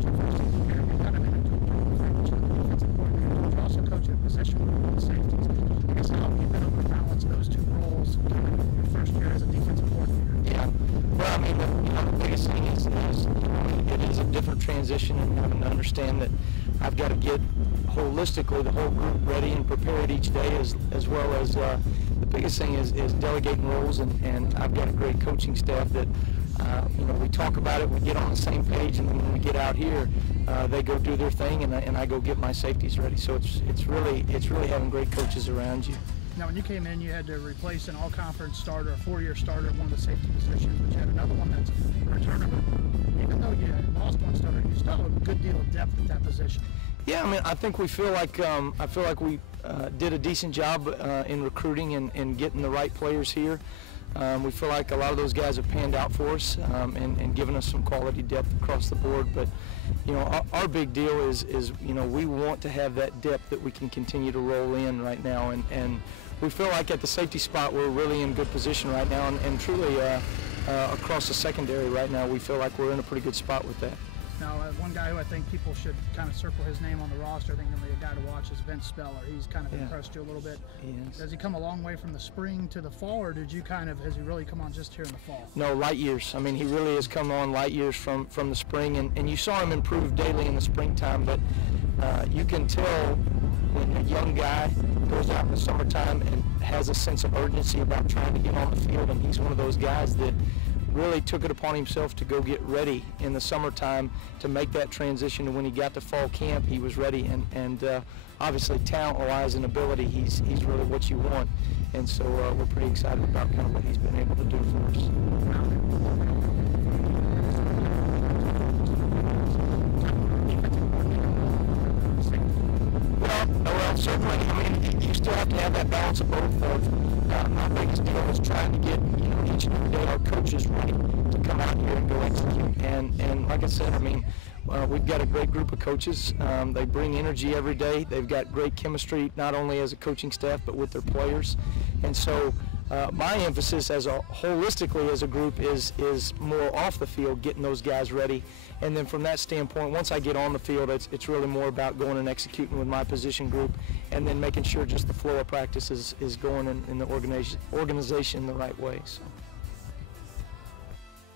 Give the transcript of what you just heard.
coaching first season here, you've got him in a dual role, very much the defensive coordinator, but you're also coaching a position with the safeties. I guess how have you been able to balance those two roles coming in your first year as a defensive coordinator? Yeah, well, I mean, the biggest thing is it is a different transition, and having to understand that I've got to get holistically the whole group ready and prepared each day, as well as the biggest thing is delegating roles, and I've got a great coaching staff that we talk about it, we get on the same page, and then when we get out here, they go do their thing, and I go get my safeties ready. So it's really having great coaches around you. Now, when you came in, you had to replace an all-conference starter, a four-year starter at one of the safety positions, but you had another one that's a returner. Even though you lost one starter, you still have a good deal of depth at that position. Yeah, I mean, I think we feel like we did a decent job in recruiting and getting the right players here. We feel like a lot of those guys have panned out for us and given us some quality depth across the board. But our big deal is we want to have that depth that we can continue to roll in right now, and we feel like at the safety spot we're really in good position right now, and truly across the secondary right now we feel like we're in a pretty good spot with that. Now, one guy who I think people should kind of circle his name on the roster, I think going to be a guy to watch, is Vince Speller. He's kind of impressed you a little bit. Yes. Does he come a long way from the spring to the fall, or has he really come on just here in the fall? No, light years. I mean, he really has come on light years from the spring, and you saw him improve daily in the springtime, but you can tell when a young guy goes out in the summertime and has a sense of urgency about trying to get on the field, and he's one of those guys that really took it upon himself to go get ready in the summertime to make that transition. And when he got to fall camp, he was ready, and obviously talent-wise and ability, he's really what you want. And so we're pretty excited about kind of what he's been able to do for us. Well, certainly, I mean, you still have to have that balance of both. My biggest deal is trying to get each and every day our coaches ready to come out here and go execute. And like I said, I mean, we've got a great group of coaches. They bring energy every day. They've got great chemistry, not only as a coaching staff, but with their players. And so my emphasis holistically as a group is more off the field, getting those guys ready. And then from that standpoint, once I get on the field, it's really more about going and executing with my position group, and then making sure just the flow of practice is going in the organization the right way. So.